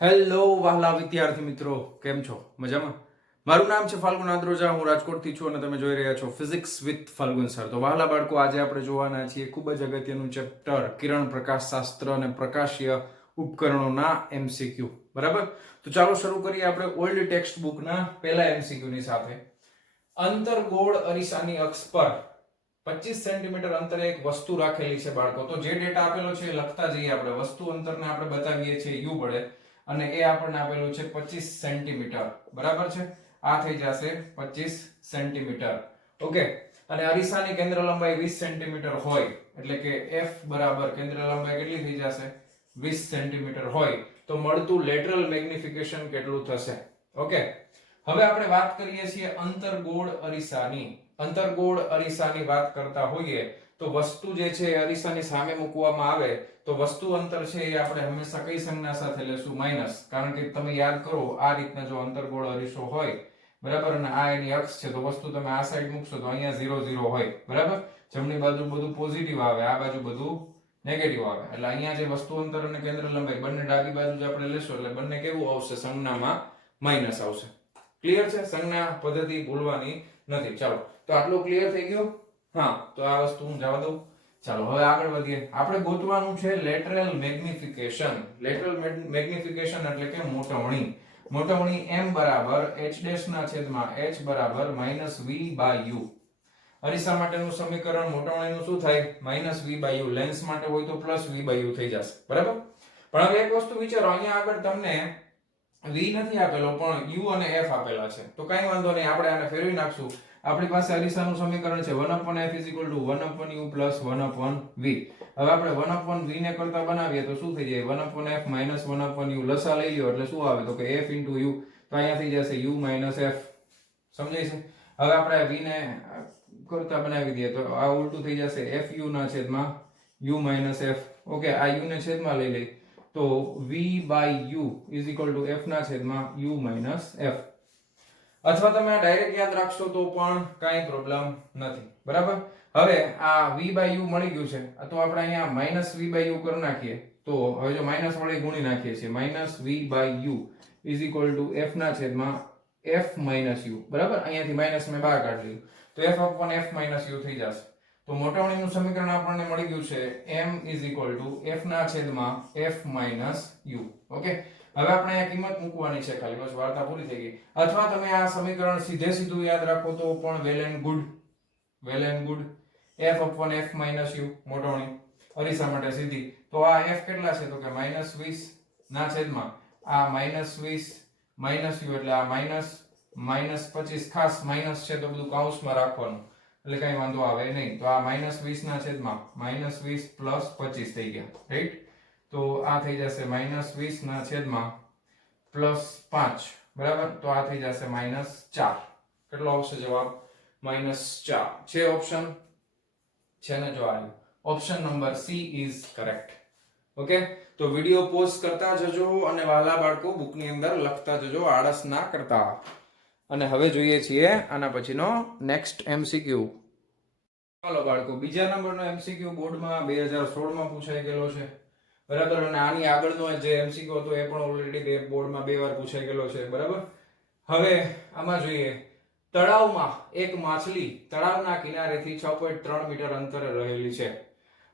Hello વહાલા વિદ્યાર્થી મિત્રો, કેમ છો? મજામાં? મારું નામ છે ફાલ્ગુન આદ્રોજા, હું રાજકોટથી છું અને તમે જોઈ રહ્યા છો ફિઝિક્સ વિથ ફાલ્ગુન સર. તો વહાલા બાળકો, આજે આપણે જોવાના છીએ ખૂબ જ અગત્યનું ચેપ્ટર કિરણ પ્રકાશશાસ્ત્ર અને પ્રકાશીય ઉપકરણોના એમસીક્યુ. બરાબર? તો ચાલો શરૂ કરીએ આપણે ઓલ્ડ ટેક્સ્ટ બુકના પહેલા એમસીક્યુ ની સાથે. અંતર્ગોળ અરીસાની અક્ષ પર 25 સેન્ટીમીટર અંતરે એક વસ્તુ રાખેલી છે બાળકો. તો જે ડેટા આપેલો છે એ લખતા જઈએ આપણે. વસ્તુ અંતરને આપણે બતાવીએ છીએ યુ વડે અને એ આપણને આપેલું છે 25 સેન્ટીમીટર. બરાબર છે? આ થઈ જશે 25 સેન્ટીમીટર. ઓકે. અને અરીસાની કેન્દ્ર લંબાઈ 20 સેન્ટીમીટર હોય એટલે કે F બરાબર કેન્દ્ર લંબાઈ કેટલી થઈ જશે? 20 સેન્ટીમીટર હોય તો મળતું લેટરલ મેગ્નિફિકેશન કેટલું થશે? ઓકે. હવે આપણે વાત કરીએ છીએ અંતર્ગોળ અરીસાની. અંતર્ગોળ અરીસાની વાત કરતા હોઈએ તો વસ્તુ જે છે એ અરીસાની સામે મૂકવામાં આવે તો વસ્તુ અંતર છે એ આપણે હંમેશા કઈ સંજ્ઞા સાથે લેશું? માઈનસ. કારણ કે તમે યાદ કરો, આ રીતના જો અંતર્ગોળ અરીસો હોય, બરાબર, અને આ એની અક્ષ છે, તો વસ્તુ તમે આ સાઈડ મૂકશો તો અહીંયા 0 0 હોય. બરાબર? જમણી બાજુ બધું પોઝિટિવ આવે, આ બાજુ બધું નેગેટિવ આવે. એટલે અહીંયા જે વસ્તુ અંતર અને કેન્દ્ર લંબાઈ બંને ડાબી બાજુ જે આપણે લેશું એટલે બંને કેવું આવશે? સંજ્ઞામાં માઈનસ આવશે. ક્લિયર છે? સંજ્ઞા પદ્ધતિ ભૂલવાની નથી. ચાલો, તો આટલું ક્લિયર થઈ ગયું? હા, તો આ વસ્તુ હું જવા દઉં. ચાલો હવે આગળ વધીએ. આપણે ગોતવાનું છે લેટરલ મેગ્નિફિકેશન. લેટરલ મેગ્નિફિકેશન એટલે કે મોટવણી. મોટવણી m બરાબર h' ના છેદમાં h બરાબર -v/u. અરીસા માટેનું સમીકરણ મોટવણીનું શું થાય? -v/u. લેન્સ માટે હોય તો +v/u થઈ જશે. બરાબર? પણ હવે એક વસ્તુ વિચારો, અહીંયા આગળ તમને v નથી આપેલો પણ u અને f આપેલા છે. તો કઈ વાંધો નહીં, આપણે આને ફેરવી નાખશું. આપણી પાસે અરીસાનું સમીકરણ છે 1/f = 1/u + 1/v. હવે આપણે 1/v ને કરતા બનાવીએ તો શું થઈ જાય? 1/f - 1/u. લસા લઈ લ્યો એટલે શું આવે? તો કે f * u. તો અહીંયા થઈ જશે u - f. સમજાય છે? હવે આપણે v ને કરતા બનાવી દઈએ તો આ ઉલટું થઈ જશે fu ના છેદમાં u - f. ઓકે, આ u ને છેદમાં લઈ લઈ તો v/u = f ના છેદમાં u - f. અથવા તમે આ ડાયરેક્ટ યાદ રાખશો તો પણ કાઈ પ્રોબ્લેમ નથી. બરાબર? હવે આ v/u મળી ગયું છે તો આપણે અહીંયા -v/u કરી નાખીએ. તો હવે જો માઈનસ વડે ગુણી નાખીએ છીએ, -v/u = f ના છેદમાં f - u. બરાબર? અહીંયાથી માઈનસ મેં બહાર કાઢી લીધું તો f/f - u થઈ જશે. તો મોટવણીનું સમીકરણ આપણને મળી ગયું છે m = f ના છેદમાં f - u. ઓકે. હવે આપણે અહીંયા કિંમત મૂકવાની છે, ખાલી બસ વાર્તા પૂરી થઈ ગઈ. અથવા તમે આ સમીકરણ સીધે સીધું યાદ રાખો તો પણ well and good. Well and good. f/f - u મોટવણી અરીસા માટે સીધી. તો આ f કેટલા છે? તો કે -20 ના છેદમાં આ -20 - u એટલે આ -25. ખાસ માઈનસ છે તો બધું કૌંસમાં રાખવાનું એટલે કઈ વાંધો આવે નહીં. તો આ -20 ના છેદમાં -20 + 25 થઈ ગયા. રાઈટ? તો આ થઈ જશે -20 ના છેદમાં +5. બરાબર? તો આ થઈ જશે -4. કેટલો આવશે જવાબ? -4 છે. ઓપ્શન છે ને? જો આવ્યું option number C is correct. Okay. તો વિડિયો પોઝ કરતા જજો અને વાલા બાળકો બુકની અંદર લખતા જજો, આળસ ના કરતા. અને હવે જોઈએ છીએ આના પછીનો નેક્સ્ટ MCQ. ચાલો બાળકો, બીજા નંબરનો MCQ બોર્ડમાં 2016 માં પૂછાઈ ગયેલો છે. બરાબર? અને આની આગળનો જે MCQ હતો એ પણ ઓલરેડી બોર્ડમાં 2 વાર પૂછાઈ ગયેલો છે. બરાબર? હવે આમાં જોઈએ, તળાવમાં એક માછલી તળાવના કિનારેથી 6.3 મીટર અંતરે રહેલી છે.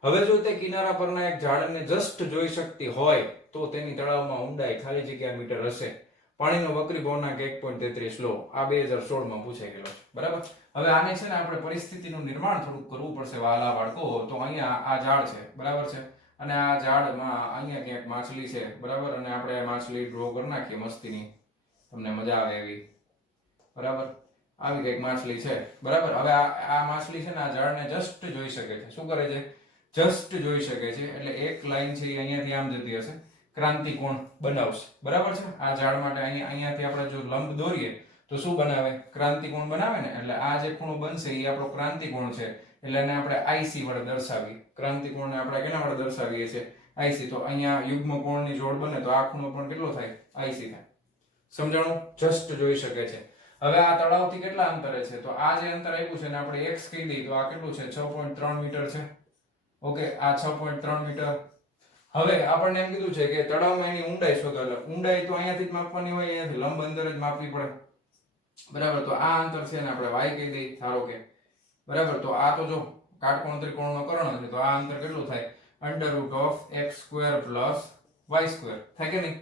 હવે જો તે કિનારા પરના એક ઝાડને જસ્ટ જોઈ શકતી હોય તો તેની તળાવમાં ઊંડાઈ ખાલી જગ્યા મીટર હશે. પાણીનો વક્રી ભવનાંક 1.33 લો. આ 2016 માં પૂછાઈ ગયેલો છે. બરાબર? હવે આને છે ને આપણે પરિસ્થિતિનું નિર્માણ થોડુંક કરવું પડશે વાલા બાળકો. તો અહીંયા આ ઝાડ છે. બરાબર છે? અને આ ઝાડમાં અહીંયા ક્યાંક માછલી છે. બરાબર? અને આપણે આ માછલી ડ્રો કરી નાખીએ મસ્તીની, તમને મજા આવે એવી. બરાબર? આવી કંઈક માછલી છે. બરાબર? હવે આ માછલી છે ને આ ઝાડને જસ્ટ જોઈ શકે છે. શું કરે છે? જસ્ટ જોઈ શકે છે. એટલે એક લાઈન છે એ અહીંયાથી આમ જતી હશે, ક્રાંતિકોણ બનાવશે. બરાબર છે? આ ઝાડ માટે અહીંયાથી આપણે જો લંબ દોરીએ તો શું બનાવે? ક્રાંતિકોણ બનાવે ને. એટલે આ જે ખૂણો બનશે એ આપણો ક્રાંતિકોણ છે. એટલે એને આપણે IC વડે દર્શાવીએ. ક્રાંતિકોણને આપણે કેના વડે દર્શાવીએ છીએ? IC. તો અહીંયા યુગ્મ કોણની જોડ બને તો આ ખૂણો પણ કેટલો થાય? IC થાય. સમજાણું? જસ્ટ જોઈ શકે છે. હવે આ તળાવથી કેટલા અંતરે છે? તો આ જે અંતર આપ્યું છે ને આપણે x કહી દઈએ તો આ કેટલું છે? 6.3 મીટર છે. ઓકે, આ 6.3 મીટર. હવે આપણને એમ કીધું છે કે તળાવમાં એની ઊંડાઈ શોધો એટલે ઊંડાઈ તો અહીંયાથી જ માપવાની હોય, અહીંયાથી લંબ અંતર જ માપવી પડે, બરાબર. તો આ અંતર છે ને આપણે y કહી દઈએ ધારો કે, બરાબર. તો આ તો જો કાટકોણ ત્રિકોણનો કર્ણ છે, તો આ અંતર કેટલું થાય? √x² + y² થાય કે નહીં?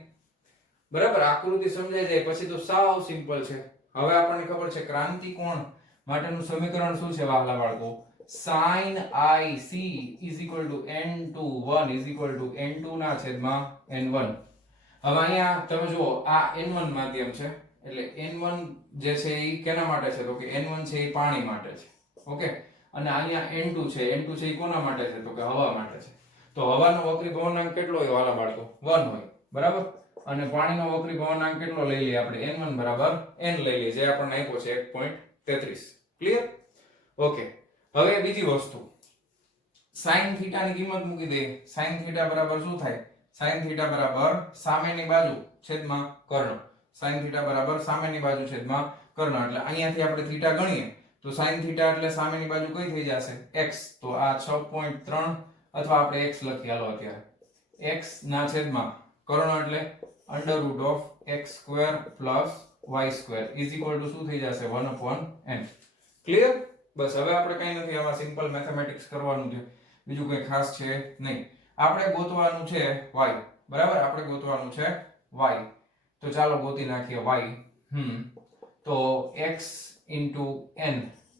બરાબર. આકૃતિ સમજાઈ જાય પછી તો સાવ સિમ્પલ છે. હવે આપણને ખબર છે ક્રાંતિ કોણ માટેનું સમીકરણ શું છે વહાલા બાળકો? sin IC = n2 n2 ના છેદમાં n1. હવે અહીંયા તમે જુઓ આ n1 માધ્યમ છે એટલે n1 જે છે એ કેના માટે છે? તો કે n1 છે એ પાણી માટે છે, ઓકે. અને અહીંયા n2 છે, n2 છે એ કોના માટે છે? તો કે હવા માટે છે. તો હવાનો વક્રી ભવનાંક કેટલો હોય વહાલા બાળકો? 1 હોય, બરાબર. અને પાણીનો વક્રી ભવનાંક કેટલો લઈ લઈએ આપણે? n1 બરાબર n લઈ લઈએ, જે આપણને આપ્યો છે 1.33. ક્લિયર? ઓકે. હવે બીજી વસ્તુ, sin θ ની કિંમત મૂકી દઈએ. sin θ બરાબર શું થાય? sin θ બરાબર સામેની બાજુ છેદમાં કર્ણ. sin θ બરાબર સામેની બાજુ છેદમાં કર્ણ. એટલે અહીંયાથી આપણે θ ગણીએ તો sin θ એટલે સામેની બાજુ કઈ થઈ જશે? x. તો આ 6.3 અથવા આપણે x લખી હાલો અત્યારે. x ના છેદમાં કર્ણ એટલે √x² + y² શું થઈ જશે? 1/n. ક્લિયર? બસ. હવે આપણે કઈ નથી, આમાં સિમ્પલ મેથેમેટિક્સ કરવાનું છે, બીજું કઈ ખાસ છે નહીં. આપણે ગોતવાનું છે y, બરાબર. આપણે ગોતવાનું છે y. તો ચાલો ગોતી નાખીએ y. તો x * n =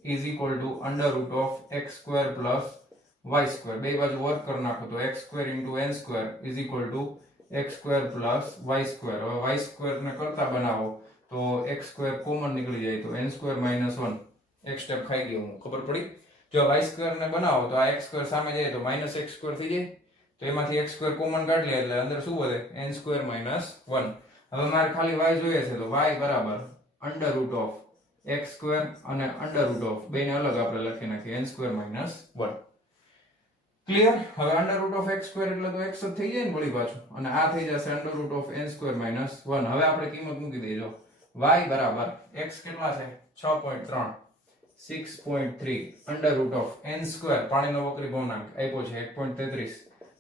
√x² + y². બે બાજુ વર્ગ કરી નાખો તો x² * n² = x² + y². હવે y² ને કરતા બનાવો તો x² કોમન નીકળી જાય તો n² - 1. એક સ્ટેપ ખાઈ ગયો હું, ખબર પડી? જો y² ને બનાવો તો આ x² સામે જાય તો -x² થઈ જાય, તો એમાંથી x² કોમન કાઢી લે એટલે અંદર શું વધે? n² - 1. હવે મારે ખાલી y જોઈએ છે તો y બરાબર √x² અને √ બેને અલગ આપણે લખી નાખીએ n² - 1. ક્લિયર? હવે √x² એટલે તો x જ થઈ જાય ને વળી પાછું, અને આ થઈ જશે √n² - 1. હવે આપણે કિંમત મૂકી દઈએ. જો y બરાબર x કેટલા છે? 6.3 6.3 √n², પાણીનો વક્રી ભવનાંક આપ્યો છે 1.33,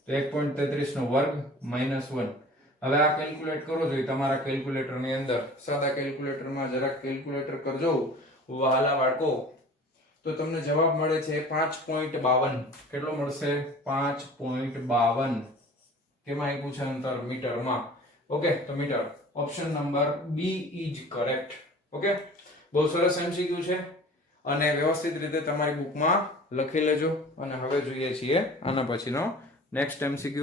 તો 1.33 નો વર્ગ -1. હવે આ કેલ્ક્યુલેટ કરો જોઈએ તમારા કેલ્ક્યુલેટર ની અંદર. સાદા કેલ્ક્યુલેટરમાં જરાક કેલ્ક્યુલેટર કરજો વહાલા બાળકો, તો તમને જવાબ મળે છે 5.52. કેટલો મળશે? 5.52. કેમાં આપ્યું છે અંતર? મીટરમાં. ઓકે, તો metre. Option number B is correct. Okay, બહુ સરસ MCQ છે અને વ્યવસ્થિત રીતે તમારી બુકમાં લખી લેજો. અને હવે જોઈએ છીએ આના પછીનો નેક્સ્ટ MCQ.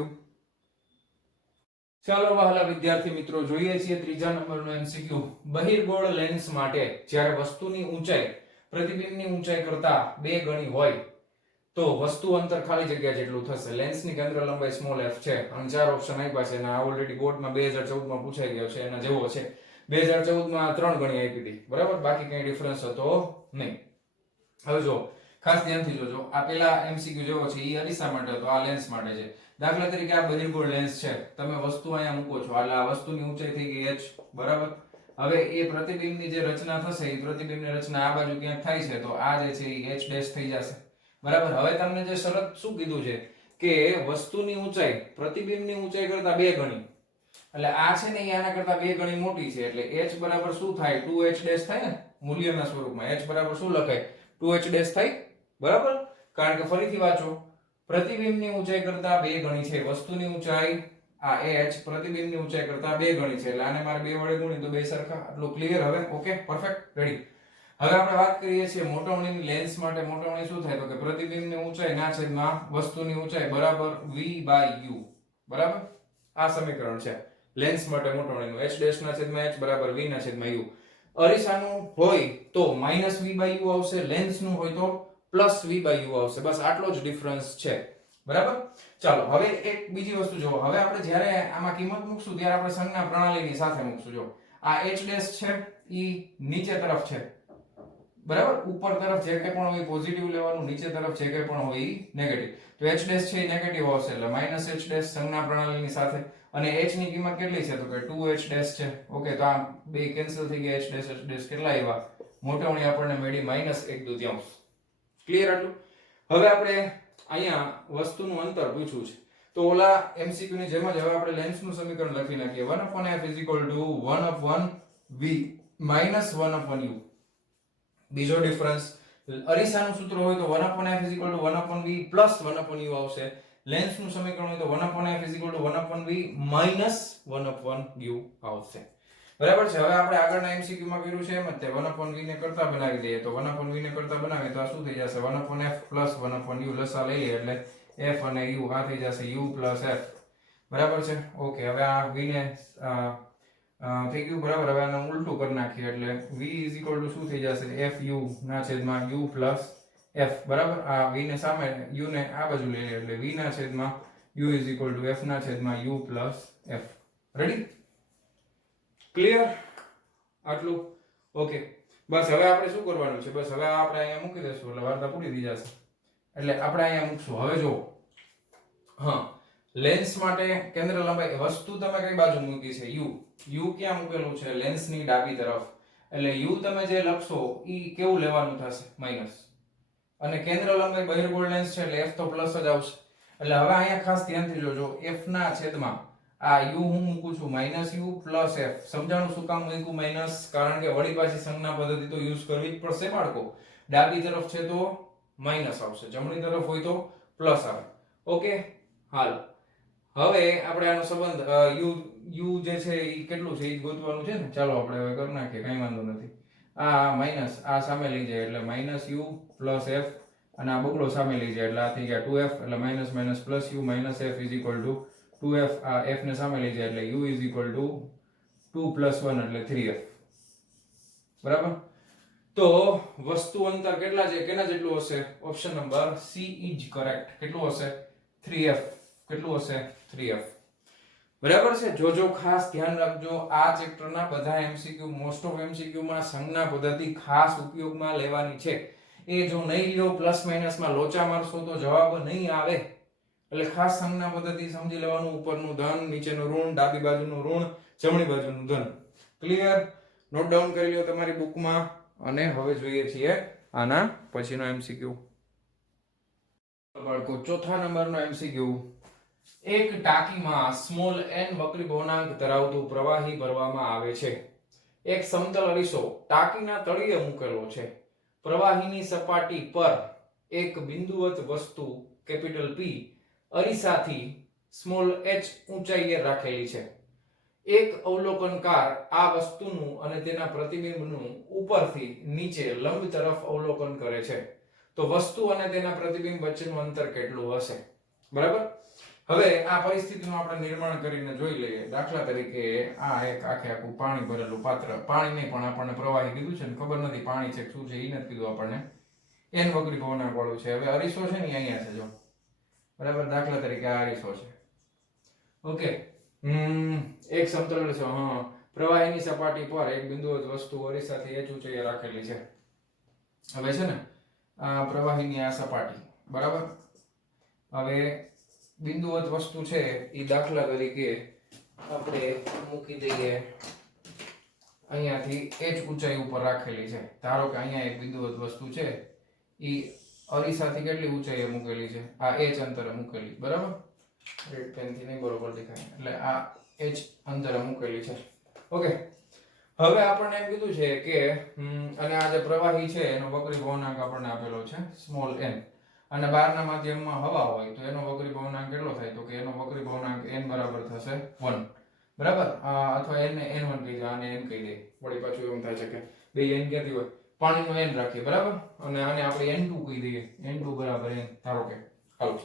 ચાલો વહાલા વિદ્યાર્થી મિત્રો, જોઈએ છીએ ત્રીજા નંબરનો MCQ. બહિર્ગોળ લેન્સ માટે જ્યારે વસ્તુની ઊંચાઈ પ્રતિબિંબની ઊંચાઈ કરતા 2 ગણી હોય તો વસ્તુ અંતર ખાલી જગ્યા જેટલું થશે. લેન્સની કેન્દ્ર લંબાઈ સ્મોલ f છે અને 4 ઓપ્શન આપ્યા છે અને આ ઓલરેડી બોર્ડમાં 2014 માં પૂછાઈ ગયો છે, એના જેવો છે. 2014 માં 3 ગણી આપી હતી, બરાબર. બાકી કઈ ડિફરન્સ હતો નહીં. હવે જો ખાસ ધ્યાનથી જોજો, આ પેલા MCQ જેવો છે એ અરીસા માટે હતો, આ લેન્સ માટે છે. દાખલા તરીકે આ બહિર્ગોળ લેન્સ છે, તમે વસ્તુ અહીંયા મૂકો છો એટલે આ વસ્તુની ઊંચાઈ થઈ ગઈ h, બરાબર. હવે એ પ્રતિબિંબની જે રચના થશે એ પ્રતિબિંબની રચના આ બાજુ ક્યાંક થાય છે તો આ જે છે એ h' થઈ જશે, બરાબર. હવે તમને જે શરત શું કીધું છે કે વસ્તુની ઊંચાઈ પ્રતિબિંબની ઊંચાઈ કરતા 2 ગણી, એટલે આ છે ને એ આના કરતા 2 ગણી મોટી છે એટલે h બરાબર શું થાય? 2h' થાય ને મૂલ્યના સ્વરૂપમાં. h બરાબર શું લખાય? 2h' થાય, બરાબર. કારણ કે ફરીથી વાંચો, પ્રતિબિંબની ઊંચાઈ કરતા 2 ગણી છે વસ્તુની ઊંચાઈ, આ h પ્રતિબિંબની ઊંચાઈ કરતા 2 ગણી છે એટલે આને મારે 2 વડે ગુણી તો 2 સરખા. આટલું ક્લિયર? હવે ઓકે, પરફેક્ટ, રેડી. હવે આપણે વાત કરીએ છીએ મોટવણીની લેન્સ માટે. મોટવણી શું થાય? તો કે પ્રતિબિંબની ઊંચાઈ ના છેદમાં વસ્તુની ઊંચાઈ બરાબર v/u, બરાબર. આ સમીકરણ છે લેન્સ માટે મોટવણીનું. h' ના છેદમાં h બરાબર v ના છેદમાં u. અરીસાનું હોય તો -v/u આવશે, લેન્સનું હોય તો +v/u આવશે. બસ આટલો જ ડિફરન્સ છે, બરાબર. ચાલો હવે એક બીજી વસ્તુ જુઓ. હવે આપણે જ્યારે આમાં કિંમત મૂકશું ત્યારે આપણે સંજ્ઞા પ્રણાલીની સાથે મૂકશું. જો આ h' છે ઈ નીચે તરફ છે, બરાબર. ઉપર તરફ જે કંઈ પણ હોય પોઝિટિવ લેવાનું, નીચે તરફ જે કંઈ પણ હોય ઈ નેગેટિવ. તો h' છે એ નેગેટિવ આવશે એટલે -h' સંજ્ઞા પ્રણાલીની સાથે. અને h ની કિંમત કેટલી છે? તો કે 2h' છે. ઓકે, તો આ બે કેન્સલ થઈ ગયા. h' કેટલા આવ્યા? મોટવણી આપણને મળી -1/2. ક્લિયર આટલું? હવે આપણે અહીંયા વસ્તુનું અંતર પૂછ્યું છે તો ઓલા MCQ ની જેમ જ હવે આપણે લેન્સનું સમીકરણ લખી નાખીએ 1/f = 1/v - 1/u. બીજો ડિફરન્સ, અરીસાનું સૂત્ર હોય તો 1/f = 1/v + 1/u આવશે. લેન્સનું સમીકરણ હોય તો 1/f = 1/v - 1/u આવશે. બરાબર છે. હવે આપણે આગળના MCQ માં કર્યું છે એમ જ તે 1/v ને કરતા બનાવી દઈએ તો 1/v ને કરતા બનાવીએ તો આ શું થઈ જશે 1/f + 1/u લસા લઈએ એટલે f અને u આ થઈ જશે u + f. બરાબર છે. ઓકે, હવે આ v ને થઈ ગયું. બરાબર. હવે આને ઉલટું કરી નાખીએ એટલે v = શું થઈ જશે fu ના છેદમાં u + f. બરાબર. આ v ને સામે u ને આ બાજુ લઈએ એટલે v ના છેદમાં u = f ના છેદમાં u + f. રેડી? ક્લિયર? આટલું? ઓકે. બસ હવે આપણે શું કરવાનું છે? બસ હવે આપણે અહીંયા મૂકી દઈશું એટલે વાર્તા પૂરી થઈ જશે. એટલે આપણે અહીંયા મૂકશું. હવે જો હા, લેન્સ માટે કેન્દ્ર લંબાઈ વસ્તુ તમે કઈ બાજુ મૂકી છે u. u ક્યાં મૂકેલું છે? લેન્સની ડાબી તરફ. એટલે u તમે જે લખશો ઈ કેવું લેવાનું થશે? માઈનસ. અને કેન્દ્ર લંબાઈ બહિર્ગોળ લેન્સ છે એટલે f તો પ્લસ જ આવશે. એટલે હવે અહીંયા ખાસ ધ્યાનથી જોજો, f ના છેદમાં આ u હું મૂકું છું -u + f. સમજાણું શું કામ મૂક્યું માઈનસ? કારણ કે વળી પાછી સંજ્ઞા પદ્ધતિ તો યુઝ કરવી જ પડશે બાળકો. ડાબી તરફ છે તો માઈનસ આવશે, જમણી તરફ હોય તો પ્લસ આવે. ઓકે, હાલ હવે આપણે આનો સંબંધ u જે છે એ કેટલું છે એ ગોતવાનું છે ને. ચાલો આપણે હવે કરી નાખીએ, કઈ વાંધો નથી. આ માઈનસ આ સામે લઈ જાય એટલે -u + f અને આ બગડો સામે લઈ જાય એટલે આ થઈ ગયા 2f એટલે -- +u - f = 2f. આ f ને સામે લઈ જાય એટલે u = 2 + 1 એટલે 3f. બરાબર. તો વસ્તુ અંતર કેટલા છે? કેના જેટલું હશે? Option number C is correct. કેટલું હશે? 3f. કેટલું હશે? 3f. બરાબર છે. જોજો, ખાસ ધ્યાન રાખજો. આ ચેપ્ટરના બધા MCQ મોસ્ટ ઓફ MCQ માં સંજ્ઞા પદ્ધતિ ખાસ ઉપયોગમાં લેવાની છે. એ જો નહીં લ્યો પ્લસ માઈનસ માં લોચા મારશો તો જવાબ નહીં આવે. એટલે ખાસ સંજ્ઞા પદ્ધતિ સમજી લેવાનું. ઉપરનું ધન, નીચેનું ઋણ, ડાબી બાજુનું ઋણ, જમણી બાજુનું ધન. ક્લિયર? નોટ ડાઉન કરી લ્યો તમારી બુકમાં. અને હવે જોઈએ છીએ આના પછીનો MCQ. બાળકો, ચોથા નંબરનો MCQ. એક ટાંકીમાં સ્મોલ n વક્રી ભવનાંક ધરાવતું પ્રવાહી ભરવામાં આવે છે. એક સમતલ અરીસો ટાંકીના તળિયે મૂકેલો છે. પ્રવાહીની સપાટી પર એક બિંદુવત વસ્તુ કેપિટલ P અરીસાથી સ્મોલ h ઊંચાઈએ રાખેલી છે. એક અવલોકનકાર આ વસ્તુનું અને તેના પ્રતિબિંબનું ઉપરથી નીચે લંબ તરફ અવલોકન કરે છે. તો વસ્તુ અને તેના પ્રતિબિંબ વચ્ચેનું અંતર કેટલું હશે? બરાબર. હવે આ પરિસ્થિતિનું આપણે નિર્માણ કરીને જોઈ લઈએ. દાખલા તરીકે આ એક આખું પાણી ભરેલું પાત્ર, પાણી નહીં પણ આપણને પ્રવાહી કીધું છે ને ખબર નથી પાણી છે શું છે એ નથી કીધું આપણને. n વક્રી ભવનાંક વાળું છે. હવે અરીસો છે ને અહીંયા છે જો. બરાબર. દાખલા તરીકે આ અરીસો છે. ઓકે. એક સમતલ અરીસો. હા, પ્રવાહીની સપાટી પર એક બિંદુવત વસ્તુ અરીસાથી h ઊંચાઈએ રાખેલી છે. હવે છે ને આ પ્રવાહીની આ સપાટી. બરાબર. હવે બિંદુવત વસ્તુ છે એ દાખલા તરીકે આપણે મૂકી દઈએ અહીંયાથી h ઊંચાઈ ઉપર રાખેલી છે. ધારો કે અહીંયા એક બિંદુવત વસ્તુ છે એ અરીસાથી કેટલી ઊંચાઈએ મૂકેલી છે? આ h અંતરે મૂકેલી. બરાબર. રેડ પેન થી નહીં બરોબર દેખાય એટલે આ h અંતરે મૂકેલી છે. ઓકે. હવે આપણને એમ કીધું છે કે અને આ જે પ્રવાહી છે એનો વક્રી ભવનાંક આપણને આપેલો છે સ્મોલ n. અને બહારના માધ્યમમાં હવા હોય તો એનો વક્રી ભવનાંક કેટલો થાય? તો કે એનો વક્રી ભવનાંક n બરાબર થશે 1. બરાબર. અથવા n ને n1 કહી દે, આને n કહી દે. વળી પાછું એમ થાય છે કે બે n ક્યાંથી હોય? પાણીનો n રાખીએ. બરાબર. અને આને આપણે n2 કહી દઈએ. n2 બરાબર n. ધારો કે હાલો.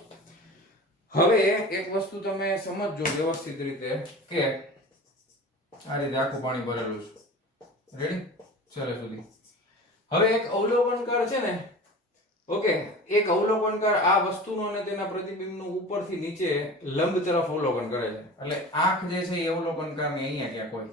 હવે એક વસ્તુ તમે સમજજો વ્યવસ્થિત રીતે કે આ રીતે આખું પાણી ભરેલું છે. રેડી? ચાલે સુધી. હવે એક અવલોકનકાર છે ને. ઓકે. એક અવલોકનકાર આ વસ્તુનો અને તેના પ્રતિબિંબનું ઉપરથી નીચે લંબ તરફ અવલોકન કરે છે. એટલે આંખ જે છે એ અવલોકનકારની અહીંયા ક્યાંક હોય.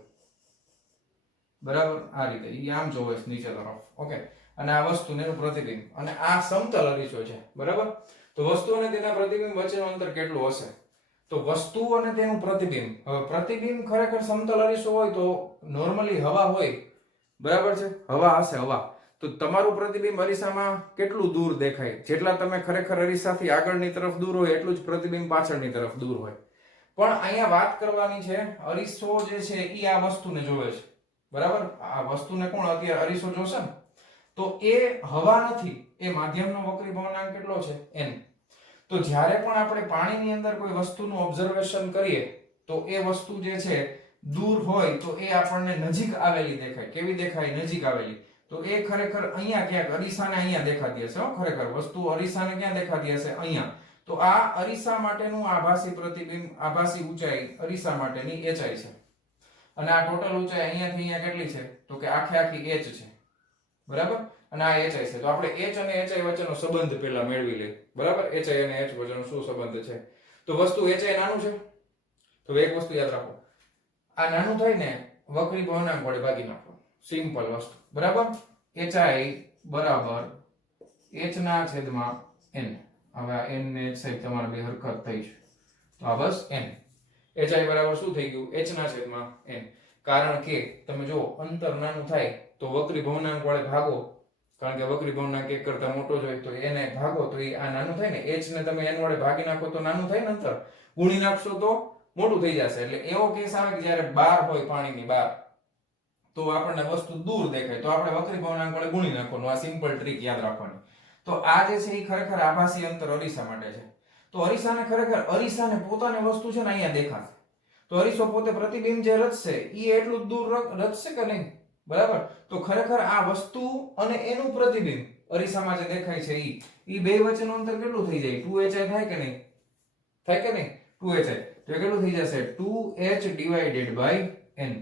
બરાબર. આ રીતે ઈ આમ જોવે છે નીચે તરફ. ઓકે. અને આ વસ્તુ ને એનું પ્રતિબિંબ અને આ સમતલ અરીસો છે. બરાબર. તો વસ્તુ અને તેના પ્રતિબિંબ વચ્ચેનું અંતર કેટલું હશે? તો વસ્તુ અને તેનું પ્રતિબિંબ. હવે પ્રતિબિંબ ખરેખર સમતલ અરીસો હોય તો નોર્મલી હવા હોય. બરાબર છે? હવા હશે હવા. તો તમારું પ્રતિબિંબ અરીસામાં કેટલું દૂર દેખાય? જેટલા તમે ખરેખર અરીસાથી આગળની તરફ દૂર હોય એટલું જ પ્રતિબિંબ પાછળની તરફ દૂર હોય. પણ અહીંયા વાત કરવાની છે, અરીસો જે છે એ આ વસ્તુને જોવે છે, બરાબર? આ વસ્તુને કોણ અત્યારે અરીસો જોશે ને? તો એ હવા નથી, એ માધ્યમનો વક્રી ભવનાંક કેટલો છે? n. તો જ્યારે પણ આપણે પાણીની અંદર કોઈ વસ્તુનું ઓબ્ઝર્વેશન કરીએ તો એ વસ્તુ જે છે દૂર હોય તો એ આપણને નજીક આવેલી દેખાય. કેવી દેખાય? નજીક આવેલી. તો એ ખરેખર અહીંયા ક્યાંક અરીસાને અહીંયા દેખાતી હશે. ખરેખર વસ્તુ અરીસાને ક્યાં દેખાતી હશે? અહીંયા. તો આ અરીસા માટેનું આભાસી પ્રતિબિંબ, આભાસી ઊંચાઈ અરીસા માટેની hi છે. અને આ ટોટલ ઊંચાઈ અહીંયાથી અહીંયા કેટલી છે? તો કે આખે આખી h છે, બરાબર? અને આ hi છે. તો આપણે h અને hi વચ્ચેનો સંબંધ પહેલા મેળવી લઈએ, બરાબર? hi અને h વચ્ચેનો શું સંબંધ છે? તો વસ્તુ hi નાનું છે, તો એક વસ્તુ યાદ રાખો, આ નાનું થાય ને વક્રી ભવનાંક વડે ભાગી નાખો. સિમ્પલ વસ્તુ, બરાબર? hi બરાબર h ના છેદમાં n. હવે આ n ને સાહેબ તમારે બે હરકત થઈ છે, તો આ બસ n. hi બરાબર શું થઈ ગયું? h ના છેદમાં n. કારણ કે તમે જો અંતર નાનું થાય તો વક્રી ભવનાંક વડે ભાગો, કારણ કે વક્રી ભવનાંક એક કરતા મોટો જ હોય તો એને ભાગો તો એ આ નાનું થાય ને. h ને તમે n વડે ભાગી નાખો તો નાનું થાય ને અંતર, ગુણી નાખશો તો મોટું થઈ જશે. એટલે એવો કેસ આવે કે જ્યારે બહાર હોય, પાણીની બહાર, તો આપણને વસ્તુ દૂર દેખાય તો આપણે વક્રી ભવનાંક વડે ગુણી નાખવાનું. આ સિમ્પલ ટ્રીક યાદ રાખવાની. તો આ જે છે એ ખરેખર આભાસી અંતર અરીસા માટે છે. તો અરીસાને ખરેખર અરીસાને પોતાને વસ્તુ છે ને અહીંયા દેખાશે. તો અરીસો પોતે પ્રતિબિંબ જે રચશે એ એટલું દૂર રચશે કે નહીં? બરાબર? તો ખરેખર આ વસ્તુ અને એનું પ્રતિબિંબ અરીસામાં જે દેખાય છે ઈ બે વચ્ચેનું અંતર કેટલું થઈ જાય? 2hi થાય કે નહીં? થાય કે નહીં? 2hi. તો કેટલું થઈ જશે? 2h divided by n.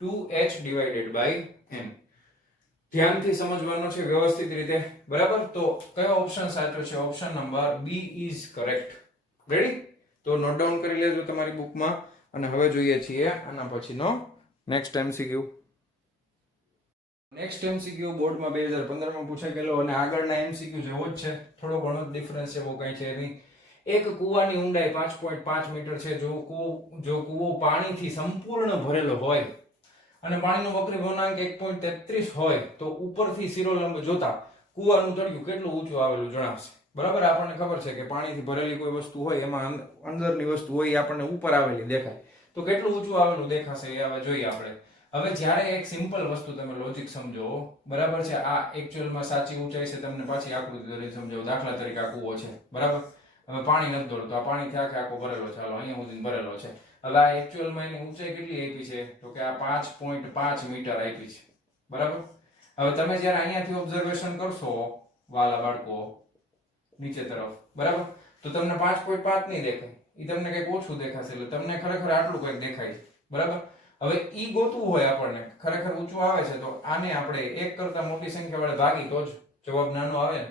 2h divided by n. ધ્યાનથી સમજવાનો છે વ્યવસ્થિત રીતે, બરાબર? તો કયો ઓપ્શન સાચો છે? Option number B is correct. Ready? તો નોટ ડાઉન કરી લેજો તમારી બુકમાં. અને હવે જોઈએ છીએ આના પછીનો નેક્સ્ટ MCQ. નેક્સ્ટ MCQ બોર્ડમાં 2015 માં પૂછાઈ ગયેલો અને આગળના MCQ જેવો જ છે, થોડો ઘણો ડિફરન્સ છે, બહુ કઈ છે નહીં. એક કૂવાની ઊંડાઈ 5.5 મીટર છે. જો કૂવો પાણીથી સંપૂર્ણ ભરેલો હોય અને પાણીનો વક્રી ભવનાંક 1.33 હોય તો ઉપરથી શિરોલંબ જોતા કૂવાનું તળિયું કેટલું ઊંચું આવેલું જણાવશે. બરાબર? આપણને ખબર છે કે પાણીથી ભરેલી કોઈ વસ્તુ હોય એમાં અંદરની વસ્તુ હોય એ આપણને ઉપર આવેલી દેખાય, તો કેટલું ઊંચું આવેલું દેખાશે એ હવે જોઈએ આપણે. હવે જ્યારે એક સિમ્પલ વસ્તુ તમે લોજિક સમજો, બરાબર છે? આ એકચ્યુઅલમાં સાચી ઊંચાઈ છે, તમને પાછી આકૃતિ દોરી સમજાવું. દાખલા તરીકે આ કૂવો છે, બરાબર? હવે પાણી નથી દોડતું, આ પાણીથી આખે આખો ભરેલો છે, હાલો અહીંયા સુધી ભરેલો છે. હવે આ એકચ્યુઅલમાં એની ઊંચાઈ કેટલી આપી છે? તો કે આ 5.5 મીટર આપી છે, બરાબર? હવે તમે જ્યારે અહીંયાથી ઓબ્ઝર્વેશન કરશો વાલા બાળકો નીચે તરફ, બરાબર, તો તમને 5.5 નહીં દેખાય, એ તમને કંઈક ઓછું દેખાશે. એટલે તમને ખરેખર આટલું કંઈક દેખાય છે, બરાબર? હવે ઈ ગોતવું હોય આપણને, ખરેખર ઊંચું આવે છે તો આને આપણે એક કરતા મોટી સંખ્યા વડે ભાગી તો જ જવાબ નાનો આવે ને.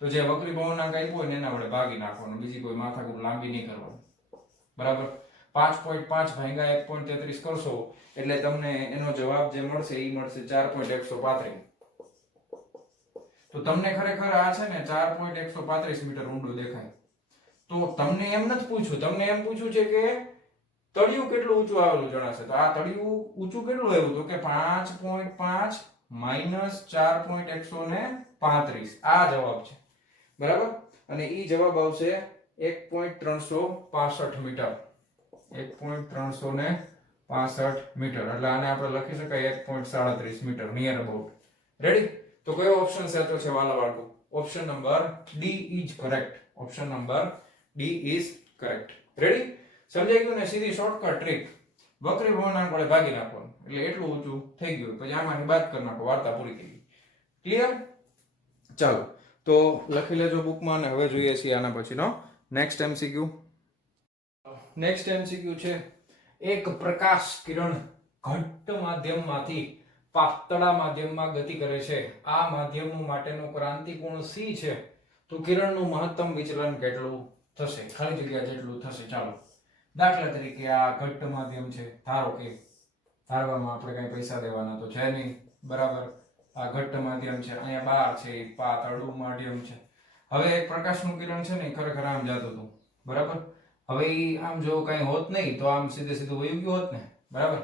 તો જે વક્રી ભવનાંક આપ્યો હોય ને એના વડે ભાગી નાખવાનું, બીજી કોઈ માથાકૂટ લાંબી નહીં કરવાની, બરાબર? 5.5 ભાગ્યા 1.33 કરશો એટલે તમને એનો જવાબ જે મળશે એ મળશે 4.135. તો તમને ખરેખર આ છે ને 4.135 મીટર ઊંડું દેખાય. તો તમને એમ નથી પૂછ્યું, તમને એમ પૂછ્યું છે કે તળિયું કેટલું ઊંચું આવેલું જણાશે. તો આ તળિયું ઊંચું કેટલું આવ્યું? તો કે 5.5 માઇનસ 4.135. આ જવાબ છે, બરાબર? અને ઈ જવાબ આવશે 1.365 મીટર. 1.365 મીટર. એટલે આને આપણે લખી શકાય 1.37 મીટર નિયર અબાઉટ. રેડી? તો કયો ઓપ્શન સાચો છે વાલા બાળકો? Option number D is correct. Option number D is correct. Ready? સમજાઈ ગયું ને? સીધી શોર્ટકટ ટ્રીક, વક્રી ભવનાંક વડે ભાગી નાખવાનું એટલે એટલું ઊંચું થઈ ગયું, પછી આમાંથી બાદ કરી નાખો, વાર્તા પૂરી થઈ ગઈ. ક્લિયર? ચાલો તો લખી લેજો બુકમાં. અને હવે જોઈએ છીએ આના પછીનો નેક્સ્ટ MCQ. નેક્સ્ટ MCQ છે, એક પ્રકાશ કિરણ ઘટ્ટ માધ્યમમાંથી પાતળા માધ્યમમાં ગતિ કરે છે. આ માધ્યમ માટેનો ક્રાંતિકોણ C છે. તો કિરણનું મહત્તમ વિચલન કેટલું થશે? ખાલી જગ્યા જેટલું થશે. ચાલો દાખલા તરીકે આ ઘટ્ટ માધ્યમ છે, ધારો કે, ધારવામાં આપણે કઈ પૈસા દેવાના તો છે નહીં, બરાબર? આ ઘટ્ટ માધ્યમ છે, અહીંયા બાર છે, પાતળું માધ્યમ છે. હવે એક પ્રકાશનું કિરણ છે ને ખરેખર આમ જતું હતું, બરાબર? હવે ઈ આમ જો કઈ હોત નહીં તો આમ સીધે સીધું વયું ગયું હોત ને, બરાબર?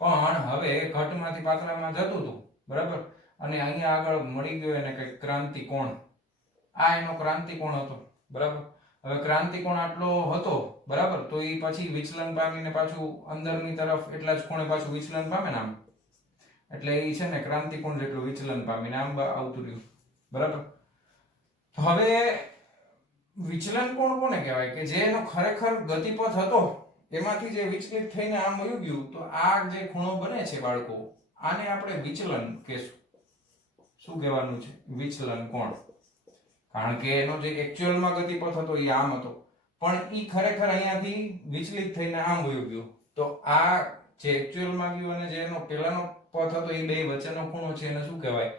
પણ હવે ઘટમાંથી પાતળામાં જતું હતું, બરાબર? અને અહીંયા આગળ મળી ગયો એને કંઈક ક્રાંતિકોણ. આ એનો ક્રાંતિકોણ હતો, બરાબર. હવે ક્રાંતિકોણ આટલો હતો, બરાબર, તો એ પછી વિચલન પામીને પાછું અંદરની તરફ એટલા જ ખૂણે પાછું વિચલન પામે ને આમ, એટલે એ છે ને ક્રાંતિકોણ જેટલું વિચલન પામીને આમ આવતું રહ્યું, બરાબર. હવે વિચલન કોણ કોને કહેવાય કે જે એનો ખરેખર ગતિપથ હતો એમાંથી જે વિચલિત થઈને આમ વયું ગયું, તો આ જે ખૂણો બને છે બાળકો, આને આપણે વિચલન કહેશું. શું કહેવાનું છે? વિચલન કોણ. કારણ કે એનો જે એક્ચ્યુઅલમાં ગતિપથ હતો એ આમ હતો, પણ એ ખરેખર અહીંયાથી વિચલિત થઈને આમ વયું ગયું, તો આ જે એક્ચ્યુઅલમાં ગયું અને જે એનો પહેલાનો પથ હતો એ બે વચ્ચેનો ખૂણો છે એને શું કહેવાય?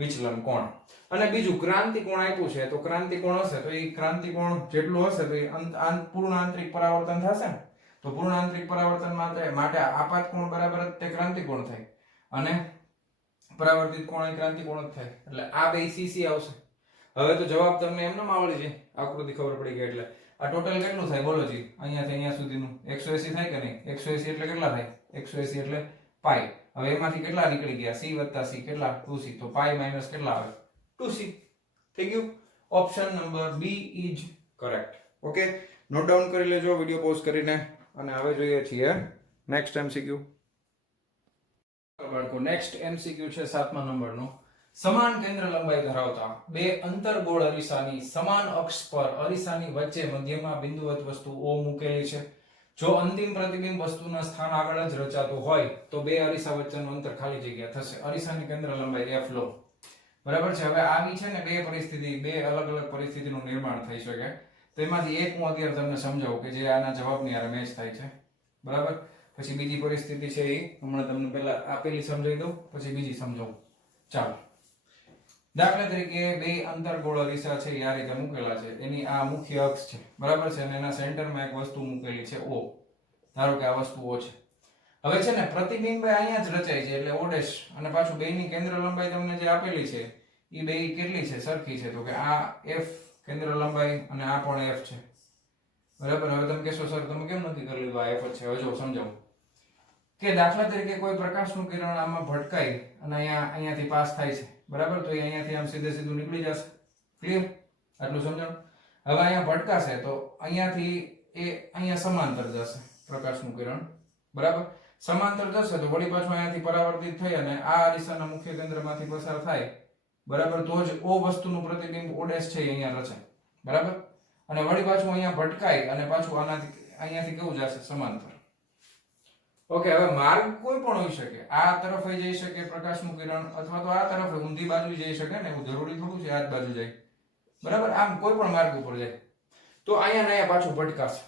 વિચલન કોણ. અને બીજું ક્રાંતિકોણ આપ્યું છે, તો ક્રાંતિકોણ હશે તો એ ક્રાંતિકોણ જેટલું હશે તો એ પૂર્ણ આંતરિક પરાવર્તન થશે ને, તો પૂર્ણ આંતરિક પરાવર્તન માટે આપાત કોણ બરાબર જ તે ક્રાંતિકોણ થાય અને પરાવર્તિત કોણ એ ક્રાંતિકોણ જ થાય, એટલે આ બે સીસી આવશે. હવે તો જવાબ તમને એમનેમ આવડી જાય, આકૃતિ ખબર પડી ગઈ એટલે. આ ટોટલ કેટલું થાય બોલો જી? અહીંયાથી અહીંયા સુધીનું 180 થાય કે નહીં? 180 એટલે કેટલા થાય? 180 એટલે પાઈ. હવે એમાંથી કેટલા નીકળી ગયા? c વત્તા c કેટલા? 2c. તો પાઈ માઈનસ કેટલા આવે? 2c. થઈ ગયું. Option number B is correct. Okay, note down કરી લેજો વિડિયો પોઝ કરીને. અને હવે જોઈએ છીએ નેક્સ્ટ એમસીક્યુ. બાળકો નેક્સ્ટ એમસીક્યુ છે 7મા નંબરનો. સમાન કેન્દ્ર લંબાઈ ધરાવતા બે અંતર્ગોળ અરીસાની સમાન અક્ષ પર અરીસાની વચ્ચે મધ્યમાં બિંદુવત વસ્તુ O મૂકેલી છે. જો અંતિમ પ્રતિબિંબ વસ્તુના સ્થાન આગળ જ રચાતું હોય તો બે અરીસા વચ્ચેનું અંતર ખાલી જગ્યા થશે. અરીસાની કેન્દ્ર લંબાઈ f લો. બરાબર છે. હવે આવી છે ને બે પરિસ્થિતિ, બે અલગ અલગ પરિસ્થિતિનું નિર્માણ થઈ શકે. તેમાંથી એક હું અત્યારે તમને સમજાવું કે જે આના જવાબની હારે મેચ થાય છે, બરાબર. પછી બીજી પરિસ્થિતિ છે એ હમણાં તમને પહેલા આપેલી સમજાવી દઉં, પછી બીજી સમજાવું. ચાલો. દાખલા તરીકે બે અંતર્ગોળ અરીસા છે આ રીતે મૂકેલા છે, એની આ મુખ્ય અક્ષ છે, બરાબર છે, અને એના સેન્ટરમાં એક વસ્તુ મૂકેલી છે O. ધારો કે આ વસ્તુ O છે. હવે છે ને પ્રતિબિંબ અહીંયા જ રચાય છે એટલે O ડેશ, અને પાછું બેયની કેન્દ્ર લંબાઈ તમને જે આપેલી છે એ બે કેટલી છે? સરખી છે. તો કે આ f કેન્દ્ર લંબાઈ અને આ પણ f છે, બરાબર. હવે તમે કહેશો સર તમે કેમ નથી કરી લીધું? આ f જ છે. હવે જો સમજાવું કે દાખલા તરીકે કોઈ પ્રકાશનું કિરણ આમાં ભટકાઈ અને અહીંયાથી પાસ થાય છે, બરાબર, તો એ અહીંયાથી આમ સીધે સીધું નીકળી જશે. ક્લિયર? આટલું સમજાણું. હવે અહીંયા ભટકાશે તો અહીંયાથી એ અહીંયા સમાંતર જશે પ્રકાશનું કિરણ, બરાબર. સમાંતર જશે તો વળી પાછું અહીંયાથી પરાવર્તિત થઈ અને આ અરીસાના મુખ્ય કેન્દ્રમાંથી પસાર થાય, બરાબર, તો જ O વસ્તુનું પ્રતિબિંબ O ડેશ છે અહીંયા રચાય, બરાબર. અને વળી પાછું અહીંયા ભટકાય અને પાછું અહીંયાથી કેવું જશે? સમાંતર. ઓકે, હવે માર્ગ કોઈ પણ હોઈ શકે. આ તરફ જઈ શકે પ્રકાશનું કિરણ, અથવા તો આ તરફ ઊંધી બાજુ જઈ શકે ને, એવું જરૂરી થોડું છે આ જ બાજુ જાય, બરાબર. આમ કોઈ પણ માર્ગ ઉપર જાય તો અહીંયા ને અહીંયા પાછું ભટકાશે,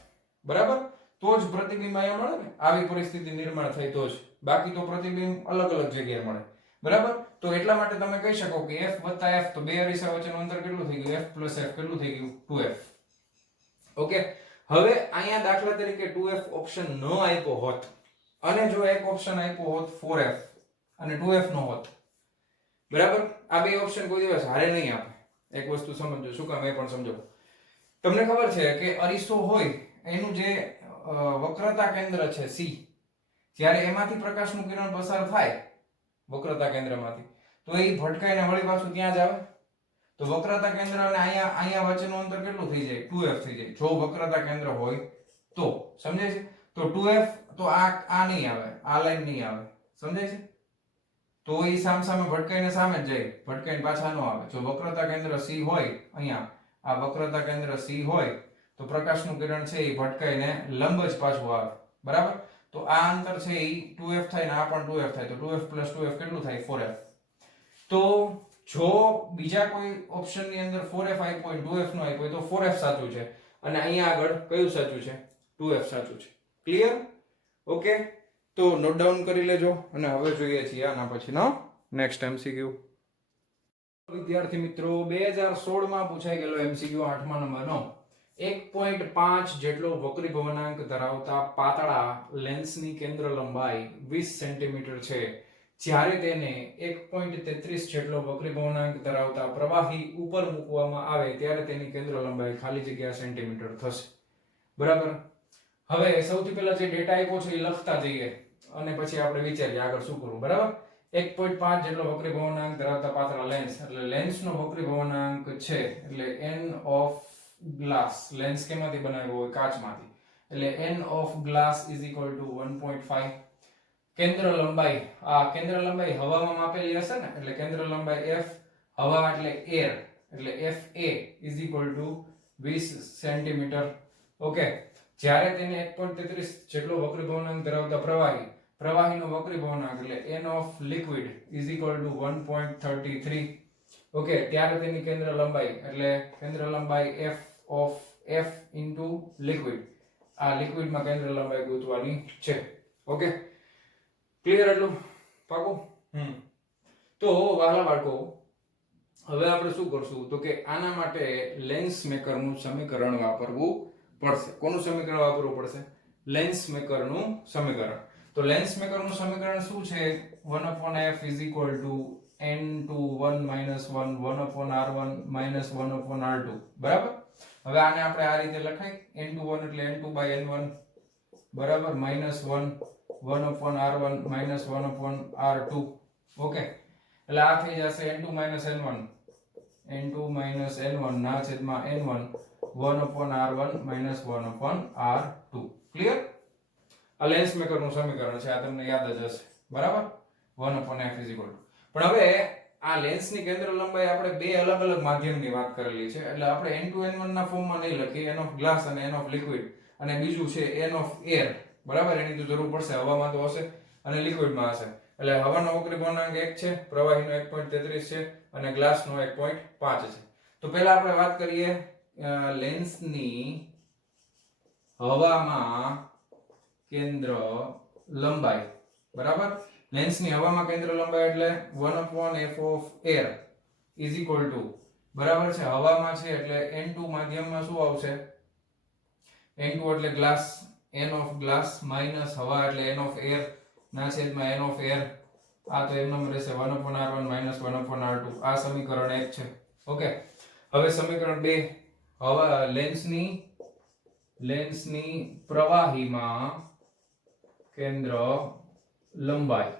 બરાબર. તો જ પ્રતિબિંબ અહીંયા મળે ને, આવી પરિસ્થિતિ નિર્માણ થઈ તો જ. બાકી તો પ્રતિબિંબ અલગ અલગ જગ્યાએ મળે, બરાબર. તો એટલા માટે તમે કહી શકો કે f વત્તા f, તો બે અરીસા વચ્ચેનું અંતર કેટલું થઈ ગયું? f પ્લસ f કેટલું થઈ ગયું? 2f. ઓકે, હવે અહીંયા દાખલા તરીકે 2f ઓપ્શન ન આપ્યો હોત અને જો એક ઓપ્શન આપ્યો હોત 4f અને 2f નો હોત, બરાબર. આ બે ઓપ્શન કોઈ દિવસ હારે નહીં આપે. એક વસ્તુ સમજો, શું કામ એ પણ સમજો. તમને ખબર છે કે અરીસો હોય એનું જે વક્રતા કેન્દ્ર છે C, જ્યારે એમાંથી પ્રકાશનું કિરણ પસાર થાય વક્રતા કેન્દ્રમાંથી, તો એ ભટકાઈને વળી પાછું ત્યાં જ આવે. તો વક્રતા કેન્દ્ર અને અહીંયા વચ્ચેનું અંતર કેટલું થઈ જાય? 2f થઈ જાય, જો વક્રતા કેન્દ્ર હોય તો. સમજાય છે? તો 2f તો આ નહીં આવે, આ લાઈન નહીં આવે, સમજાય છે? તો એ સામે ભટકાઈને સામે જ જાય, ભટકાઈને પાછા ન આવે. જો વક્રતા કેન્દ્ર C હોય, અહીંયા આ વક્રતા કેન્દ્ર C હોય તો પ્રકાશનું કિરણ છે એ ભટકાઈને લંબ જ પાછું આવે, બરાબર. તો આ અંતર છે એ 2f થાય ને આ પણ 2f થાય, તો 2f પ્લસ 2f કેટલું થાય? 4f. તો જો બીજા કોઈ ઓપ્શનની અંદર 4f આપ્યો હોય, 2f નો આપ્યો હોય, તો 4f સાચું છે અને અહીંયા આગળ કયું સાચું છે? 2f સાચું છે. ક્લિયર? ઓકે, તો નોટ ડાઉન કરી લેજો. અને હવે જોઈએ છીએ આના પછીનો નેક્સ્ટ એમસીક્યુ. વિદ્યાર્થી મિત્રો, 2016 માં પૂછાઈ ગયેલો એમસીક્યુ 8મા નંબરનો. 1.5 જેટલો વક્રીભવનાંક ધરાવતા પાતળા લેન્સની કેન્દ્ર લંબાઈ 20 સેન્ટીમીટર છે, જ્યારે તેને 1.33 જેટલો વક્રીભવનાંક ધરાવતા પ્રવાહી ઉપર મૂકવામાં આવે ત્યારે તેની કેન્દ્ર લંબાઈ ખાલી જગ્યા સેન્ટીમીટર થશે, બરાબર. હવે સૌથી પહેલા જે ડેટા આપ્યો છે એ લખતા જઈએ અને પછી આપણે વિચારીએ આગળ શું કરવું, બરાબર. 1.5 જેટલો વક્રી ભવનાંક ધરાવતા પાતળા લેન્સ, એટલે લેન્સનો વક્રી ભવનાંક છે એટલે n ઓફ ગ્લાસ, લેન્સ કેમાંથી બનાવ્યો હોય? કાચમાંથી, એટલે n of glass is equal to 1.5. કેન્દ્ર લંબાઈ, આ કેન્દ્ર લંબાઈ હવામાં માપેલી હશે ને, એટલે કેન્દ્ર લંબાઈ f, હવા એટલે એર, એટલે fa is equal to 20 centimetre. Okay, જ્યારે તેને 1.33 જેટલો વક્રી ભવનાંક ધરાવતા પ્રવાહીનો વક્રી ભવનાંક એટલે n of liquid is equal to 1.33. Okay, ત્યારે તેની કેન્દ્ર લંબાઈ એટલે કેન્દ્ર લંબાઈ f of f into liquid, આ લિક્વિડમાં કેન્દ્ર લંબાઈ ગોતવાની છે. ઓકે, ક્લિયર એટલું? પાકું? તો વહાલા બાળકો, હવે આપણે શું કરશું તો કે આના માટે લેન્સ મેકરનું સમીકરણ વાપરવું પડશે. કોનું સમીકરણ વાપરવું પડશે? લેન્સ મેકરનું સમીકરણ. તો લેન્સ મેકરનું સમીકરણ શું છે? 1/f is equal to n/1 - 1 1/r1 - 1/r2. બરાબર? હવે આને આપણે આ રીતે લખાય, n/1 એટલે n2/n1 બરાબર -1 1/r1 - 1/r2. ઓકે, એટલે આ થઈ જશે n2 - n1 ના છેદમાં n1 1/r1 - 1/r2. ક્લિયર? આ લેન્સ મેકરનું સમીકરણ છે, આ તમને યાદ જ હશે. બરાબર? 1/f is equal to. પણ હવે આ લેન્સની કેન્દ્ર લંબાઈ આપણે બે અલગ અલગ માધ્યમની વાત કરેલી છે, એટલે આપણે n2 n1 ના ફોર્મમાં નહીં લખીએ, n ઓફ ગ્લાસ અને n ઓફ લિક્વિડ, અને બીજું છે n ઓફ એર. બરાબર? એની તો જરૂર પડશે, હવામાં તો હશે અને લિક્વિડમાં હશે. એટલે હવાનો વક્રી ભવનાંક 1 છે, પ્રવાહીનો 1.33 છે અને ગ્લાસનો 1.5 છે. તો પહેલા આપણે વાત કરીએ લેન્સની હવામાં કેન્દ્ર લંબાઈ. બરાબર? લેન્સની હવામાં કેન્દ્ર લંબાઈ એટલે 1/f of air is equal to, બરાબર છે, હવામાં છે એટલે n2 માધ્યમમાં શું આવશે? n2 એટલે glass, n of glass minus હવા એટલે n ઓફ એર ના છેદમાં n ઓફ એર. આ તો એમનેમ રહેશે 1/r1 - 1/r2. આ સમીકરણ 1 છે. ઓકે, હવે સમીકરણ 2, હવા લેન્સની પ્રવાહીમાં કેન્દ્ર લંબાઈ.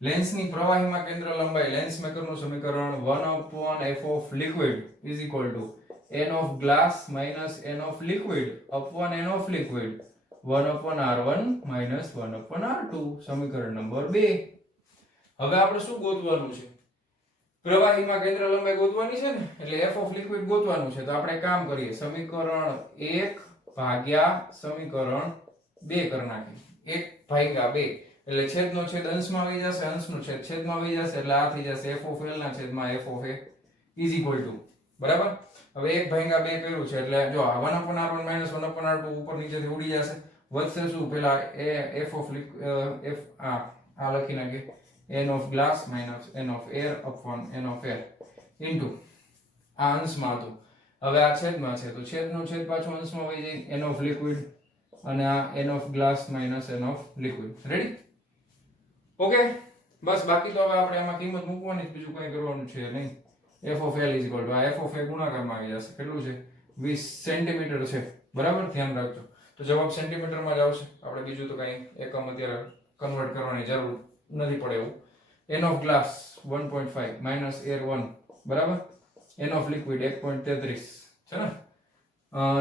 લેન્સની પ્રવાહીમાં કેન્દ્ર લંબાઈ, લેન્સ મેકરનું સમીકરણ 1/f of liquid is equal to n of glass minus n of liquid upon n of liquid 1/r1 - 1/r2. સમીકરણ નંબર 2. હવે આપણે શું ગોતવાનું છે? પ્રવાહીમાં કેન્દ્ર લંબાઈ ગોતવાની છે ને, એટલે f ઓફ લિક્વિડ ગોતવાનું છે. તો આપણે કામ કરીએ, સમીકરણ 1 ભાગ્યા સમીકરણ 2 કરી નાખીએ. 1/2 એટલે છેદનો છેદ અંશમાં આવી જશે, અંશનો છેદ છેદમાં આવી જશે, એટલે આ થઈ જશે f ઓફ l ના છેદમાં f of a is equal to. બરાબર? હવે 1/2 કર્યું છે એટલે જો 1/r1 - 1/r2 ઉપર નીચેથી ઉડી જશે. વધશે શું? પેલા f ઓફ f આ લખી નાખીએ, n of glass minus n of air upon n of air into આ અંશમાં હતું, હવે આ છેદમાં છે, તો છેદનો છેદ પાછો અંશમાં વહી જાય, n ઓફ લિક્વિડ અને આ n of glass minus n of liquid. Ready? Okay, બસ. બાકી તો હવે આપણે આમાં કિંમત મૂકવાની, બીજું કંઈ કરવાનું છે નહીં. f of l is equal to, આ f ઓફ a ગુણાકારમાં આવી જશે. કેટલું છે? 20 સેન્ટીમીટર છે. બરાબર? ધ્યાન રાખજો. તો જવાબ સેન્ટીમીટરમાં જ આવશે, આપણે બીજું તો કંઈ એકમ અત્યારે કન્વર્ટ કરવાની જરૂર નથી પડે એવું. n of glass 1.5 minus air 1, બરાબર, n ઓફ લિક્વિડ 1.33 છે ને,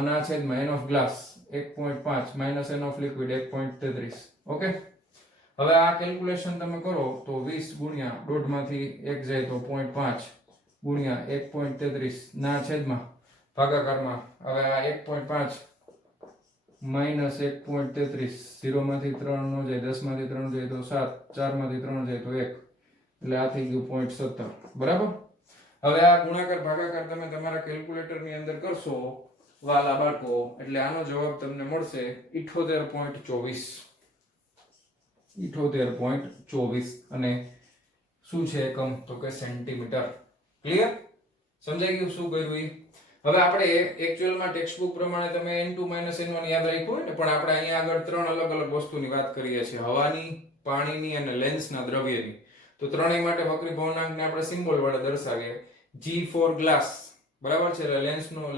ના છેદમાં n of glass 1.5 minus n of liquid 1.33. Okay, હવે આ કેલ્ક્યુલેશન તમે કરો તો 20 ગુણ્યા દોઢ માંથી 1 જાય તો 0.5 ગુણ્યા 1.33 ના છેદમાં ભાગાકારમાં, હવે આ 1.5 માઈનસ 1.33, 0 માંથી 3 નો જાય, 10 માંથી 3 જાય તો 7, 4 માંથી 3 જાય તો 1, એટલે આ થઈ ગયું 0.17. બરાબર? હવે આ ગુણાકાર ભાગાકાર તમે તમારા કેલ્ક્યુલેટર ની અંદર કરશો વાલા બાળકો, એટલે આનો જવાબ તમને મળશે 78.24. 78.24 અને શું છે એકમ તો કે સેન્ટીમીટર. ક્લિયર? સમજાઈ ગયું શું કર્યું એ? હવે આપણે એક્ચ્યુઅલમાં ટેક્સ્ટ બુક પ્રમાણે તમે n2 n1 યાદ રાખ્યું હોય ને, પણ આપણે અહીંયા આગળ ત્રણ અલગ અલગ વસ્તુની વાત કરીએ છીએ, હવાની, પાણીની અને લેન્સના દ્રવ્યની. તો ત્રણેય માટે વક્રી ભવનાંકને આપણે સિમ્બોલ વડે દર્શાવીએ. G ફોર ગ્લાસ, બરાબર છે, એટલે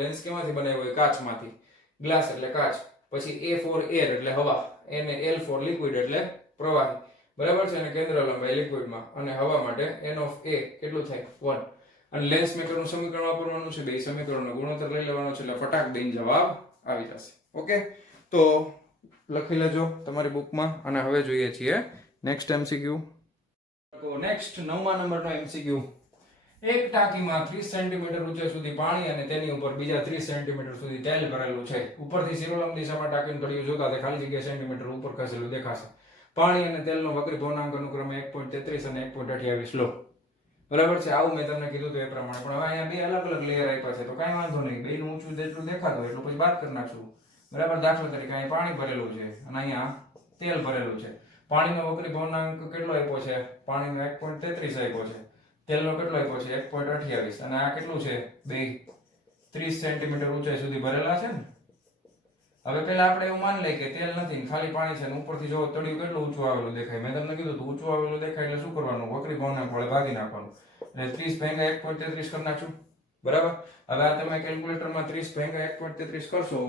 લેન્સ કેમાંથી બનાવ્યો હોય? કાચમાંથી. ગ્લાસ એટલે કાચ. પછી A ફોર એર એટલે હવા, અને L ફોર લિક્વિડ એટલે પ્રવાહી. બરાબર છે, અને કેન્દ્ર લંબાઈ લિક્વિડમાં અને હવા માટે n ઓફ a કેટલું થાય 1, અને લેન્સ મેકરનું સમીકરણ વાપરવાનું છે, બે સમીકરણનો ગુણોત્તર લઈ લેવાનો છે, એટલે ફટાક દઈને જવાબ આવી જશે. ઓકે, તો લખી લેજો તમારી બુકમાં. અને હવે જોઈએ છીએ નેક્સ્ટ એમસીક્યુ. તો નેક્સ્ટ 9મા નંબરનો એમસીક્યુ. એક ટાંકીમાં 30 સેન્ટીમીટર ઊંચાઈ સુધી પાણી અને તેની ઉપર બીજા 30 સેન્ટીમીટર સુધી તેલ ભરેલું છે. ઉપરથી શિરોલંબ દિશામાં ટાંકીનું તળિયું જોતા તે ખાલી જગ્યા સેન્ટીમીટર ઉપર ખસેલું દેખાશે. પાણી અને તેલનો વક્રી ભવનાંક અનુક્રમે 1.33 અને 1.28 લો. બરાબર છે, આવું મેં તમને કીધું તો એ પ્રમાણે. પણ હવે અહીંયા બે અલગ અલગ લેયર આપ્યા છે, તો કાંઈ વાંધો નહીં, બેનું ઊંચું જેટલું દેખાતું હોય એટલું પછી બાદ કરી નાખશું. બરાબર, દાખલા તરીકે અહીંયા પાણી ભરેલું છે અને અહીંયા તેલ ભરેલું છે. પાણીનો વક્રી ભવનાંક કેટલો આપ્યો છે? પાણીનો 1.33 આપ્યો છે. તેલનો કેટલો આપ્યો છે? 1.28. અને આ કેટલું છે? બે 30 સેન્ટીમીટર ઊંચાઈ સુધી ભરેલા છે ને. હવે પેલા આપણે એવું માની લઈએ કે તેલ નથી ને ખાલી પાણી છે, ને ઉપરથી જો તળિયું કેટલું ઊંચું આવેલું દેખાય. મેં તમને કીધું હતું ઊંચું આવેલું દેખાય એટલે શું કરવાનું? વક્રી ભવનાંક વડે ભાગી નાખવાનું. એટલે 30 ભાગ્યા 1.33 કરી નાખશું. બરાબર, હવે આ તમે કેલ્ક્યુલેટરમાં 30 ભાગ્યા 1.33 કરશો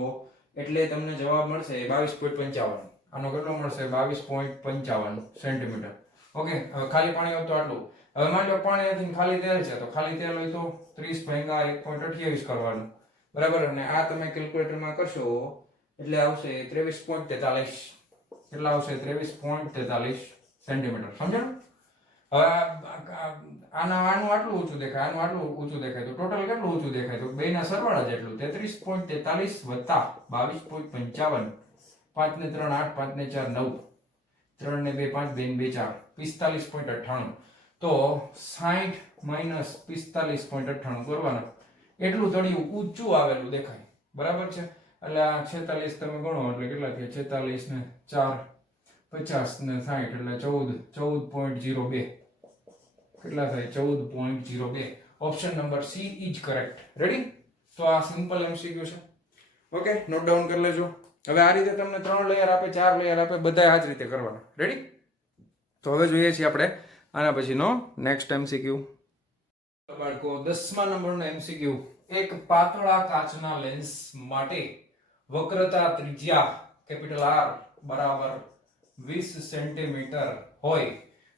એટલે તમને જવાબ મળશે 22.55. આનો કેટલો મળશે? 22.55 સેન્ટીમીટર. ઓકે, હવે ખાલી પાણી હોય તો આટલું. હવે માની લો પાણી નથી ખાલી તેલ છે, તો ખાલી તેલ હોય તો 30 ભાગ્યા 1.28 કરવાનું. બરાબર, અને આ તમે કેલ્ક્યુલેટરમાં કરશો એટલે આવશે 23.43. કેટલા આવશે? 23.43 સેન્ટીમીટર. સમજાણું? હવે આનું આટલું ઊંચું દેખાય, આનું આટલું ઊંચું દેખાય, તો ટોટલ કેટલું ઊંચું દેખાય? તો બેના સરવાળા જેટલું 33.43 વત્તા 22.55. 5 ને 3 8, 5 ને 4 9, 3 ને 2 5, 2 ને 2 4, 45.98. તો 60 માઇનસ 45.98 કરવાનું. એટલું તળિયું ઊંચું આવેલું દેખાય. બરાબર છે, એટલે આ 46 તમે ગણો એટલે કેટલા થયા? 46 ને 4 50 ને 60 એટલે 14.02. કેટલા થાય? 14.02. Option number she is correct. Ready? તો આ સિમ્પલ એમસીક્યુ છે. ઓકે, નોટ ડાઉન કરી લેજો. હવે આ રીતે તમને 3 લેયર આપે, 4 લેયર આપે, બધા આ જ રીતે કરવાના. રેડી? તો હવે જોઈએ છીએ આપણે આના પછીનો નેક્સ્ટ એમસીક્યુ. બાળકો 10મા નંબરનો એમસીક્યુ. એક પાતળા કાચના લેન્સ માટે વક્રતા ત્રિજ્યા કેપિટલ R બરાબર 20 સેન્ટીમીટર હોય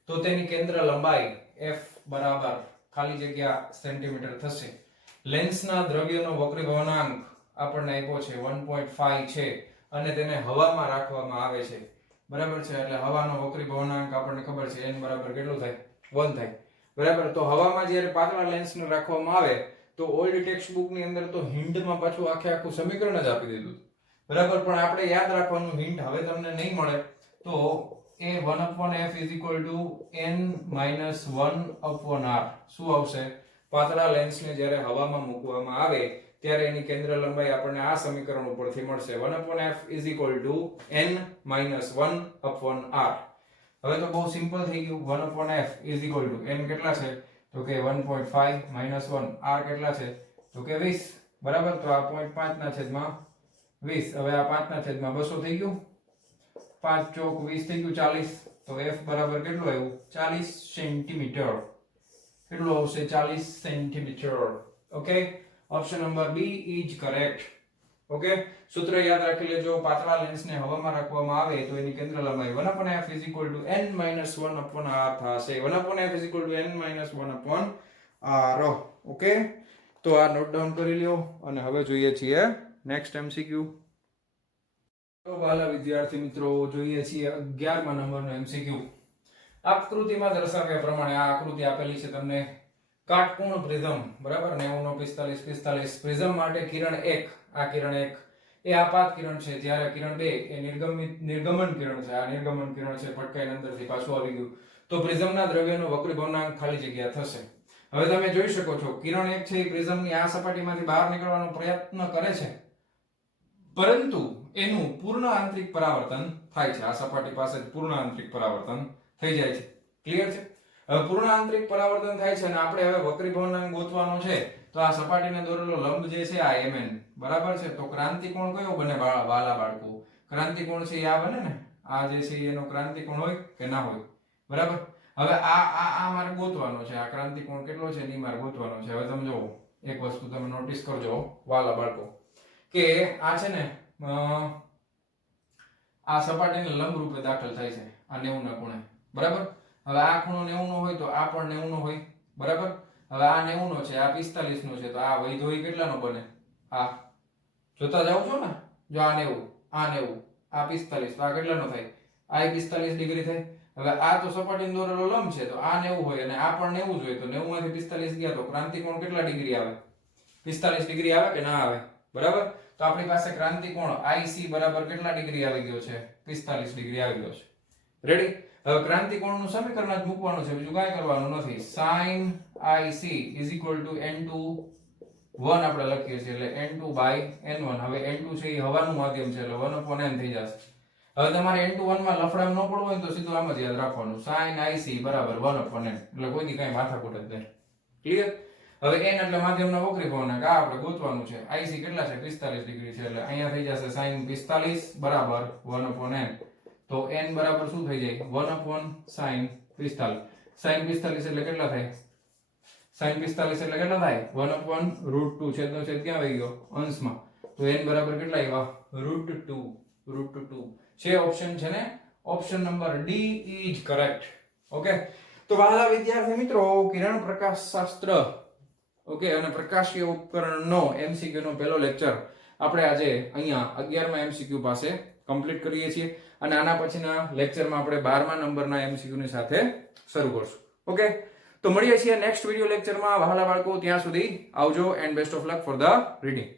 તો તેની કેન્દ્ર લંબાઈ f બરાબર ખાલી જગ્યા સેન્ટીમીટર થશે. લેન્સના દ્રવ્યનો વક્રી ભવનાંક આપણને આપ્યો છે 1.5 છે અને તેને હવામાં રાખવામાં આવે છે. બરાબર છે, એટલે હવાનો વક્રી ભવનાંક આપણને ખબર છે n બરાબર કેટલું થાય? 1 થાય. બરાબર, તો હવામાં જ્યારે પાતળા લેન્સને રાખવામાં આવે તો ઓલ્ડ ટેક્સ્ટ બુક ની અંદર તો હિન્ટમાં પાછું આખું સમીકરણ જ આપી દીધું. બરાબર, પણ આપણે યાદ રાખવાનું હિન્ટ હવે તમને નહીં મળે. તો એ 1/f = n - 1/r શું આવશે? પાતળા લેન્સને જ્યારે હવામાં મૂકવામાં આવે ત્યારે એની કેન્દ્ર લંબાઈ આપણને આ સમીકરણ ઉપરથી મળશે 1/f = n - 1/r. હવે તો બહુ સિમ્પલ થઈ ગયું. 1/f = n કેટલા છે? તો કે 1.5 - 1. r કેટલા છે? તો કે 20. બરાબર, તો આ 0.5 ના છેદમાં 20. હવે આ 5 ના છેદમાં 200 થઈ ગયું. 5 ચોક 20 થઈ ગયું 40. તો f બરાબર કેટલું આવ્યું? 40 સેન્ટીમીટર. કેટલું આવશે? 40 centimetre. Okay, option number B is correct. Okay, સૂત્ર યાદ રાખી લેજો. પાતળા લેન્સને હવામાં રાખવામાં આવે તો એની કેન્દ્ર લંબાઈ 1/f = n - 1/r થશે. 1/f = n - 1/r. ઓકે, તો આ નોટ ડાઉન કરી લ્યો. અને હવે જોઈએ છીએ નેક્સ્ટ એમસીક્યુ. તો વાલા વિદ્યાર્થી મિત્રો, જોઈએ છીએ 11મા નંબરનો એમસીક્યુ. આકૃતિમાં દર્શાવ્યા પ્રમાણે આ આકૃતિ આપેલી છે તમને. કાટકોણ પ્રિઝમ, બરાબર, 90 45 45. પ્રિઝમ માટે કિરણ 1, આ કિરણ 1 એ આપાત કિરણ છે, જ્યારે કિરણ 2 એ નિર્ગમન કિરણ છે. આ નિર્ગમન કિરણ છે, પટકાઈને અંદરથી પાછું આવી ગયું. તો પ્રિઝમના દ્રવ્યનો વક્રી ભવનાંક ખાલી જગ્યા થશે. હવે તમે જોઈ શકો છો કિરણ 1 છે એ પ્રિઝમની આ સપાટીમાંથી બહાર નીકળવાનો પ્રયત્ન કરે છે, પરંતુ એનું પૂર્ણ આંતરિક પરાવર્તન થાય છે. આ સપાટી પાસે જ પૂર્ણ આંતરિક પરાવર્તન થઈ જાય છે. ક્લિયર છે? હવે પૂર્ણ આંતરિક પરાવર્તન થાય છે અને આપણે હવે વક્રી ભવનાંક ગોતવાનો છે. તો આ સપાટીને દોરેલો લંબ જે છે આ mn, બરાબર છે. તો ક્રાંતિકોણ કયો બને વાલા બાળકો? ક્રાંતિકોણ છે આ બને ને. આ જે છે એનો ક્રાંતિકોણ હોય કે ના હોય? બરાબર, હવે આ મારે ગોતવાનો છે. આ ક્રાંતિકોણ કેટલો છે એ મારે ગોતવાનો છે. હવે તમે જુઓ, એક વસ્તુ તમે નોટિસ કરજો વાલા બાળકો, કે આ છે ને આ સપાટીને લંબ રૂપે દાખલ થાય છે આ 90 ના ખૂણે. બરાબર. હવે આ ખૂણો 90 નો હોય તો આ પણ 90 નો હોય. બરાબર. હવે આ 90 નો છે, આ 45 નો છે, તો આ વૈધો ઈ કેટલાનો બને? આ જોતા જાવ છો ને, જો આ 90, આ 90, આ 45, તો આ કેટલાનો થાય? આ 45 ડિગ્રી થાય. હવે આ તો સપાટીનો દોરેલો લંબ છે, તો આ 90 હોય અને આ પણ 90 જ હોય, તો 90 માંથી 45 ગયા તો ક્રાંતિકોણ કેટલા ડિગ્રી આવે? 45 ડિગ્રી આવે કે ના આવે? બરાબર. તો આપણી પાસે ક્રાંતિકોણ IC બરાબર કેટલા ડિગ્રી આવી ગયો છે? 45 ડિગ્રી આવી ગયો છે. રેડી. હવે ક્રાંતિકોણનું સમીકરણ જ મૂકવાનું છે, બીજું કાંઈ કરવાનું નથી. sin IC n2 1 આપણે લખીએ છીએ, એટલે n2/n1. હવે n2 છે એ હવાનું માધ્યમ છે, એટલે 1/n થઈ જશે. હવે તમારે n2 1 માં લફડામાં ન પડવું હોય તો સીધું આમ જ યાદ રાખવાનું, sin IC બરાબર 1/n, એટલે કોઈ દી કાંઈ માથાકૂટ જ નહીં. ક્લિયર. હવે n એટલે માધ્યમના વક્રી કોણ, આ આપણે ગોતવાનું છે. IC કેટલા છે? 45 ડિગ્રી છે, એટલે અહીંયા થઈ જશે sin 45 બરાબર 1/n. તો n બરાબર શું થઈ જાય? 1/sin 45. sin 45 એટલે કેટલા થાય? sin 45 એટલે કેટલા થાય? 1/√2. છેદનો છેદ ક્યાં આવી ગયો? અંશમાં. તો n બરાબર કેટલા આવ્યા? √2. છે ઓપ્શન છે ને, option number D is correct. Okay. તો વહાલા વિદ્યાર્થી મિત્રો, કિરણ પ્રકાશ શાસ્ત્ર ઓકે અને પ્રકાશીય ઉપકરણનો MCQ નો પહેલો લેક્ચર આપણે આજે અહીંયા 11મા MCQ પાસે કમ્પ્લીટ કરીએ છીએ અને આના પછીના લેક્ચરમાં આપણે 12મા નંબરના MCQ ની સાથે શરૂ કરશું. ઓકે. તો મળીએ છીએ નેક્સ્ટ વિડિયો લેક્ચરમાં વહાલા બાળકો. ત્યાં સુધી આવજો and best of luck for the reading.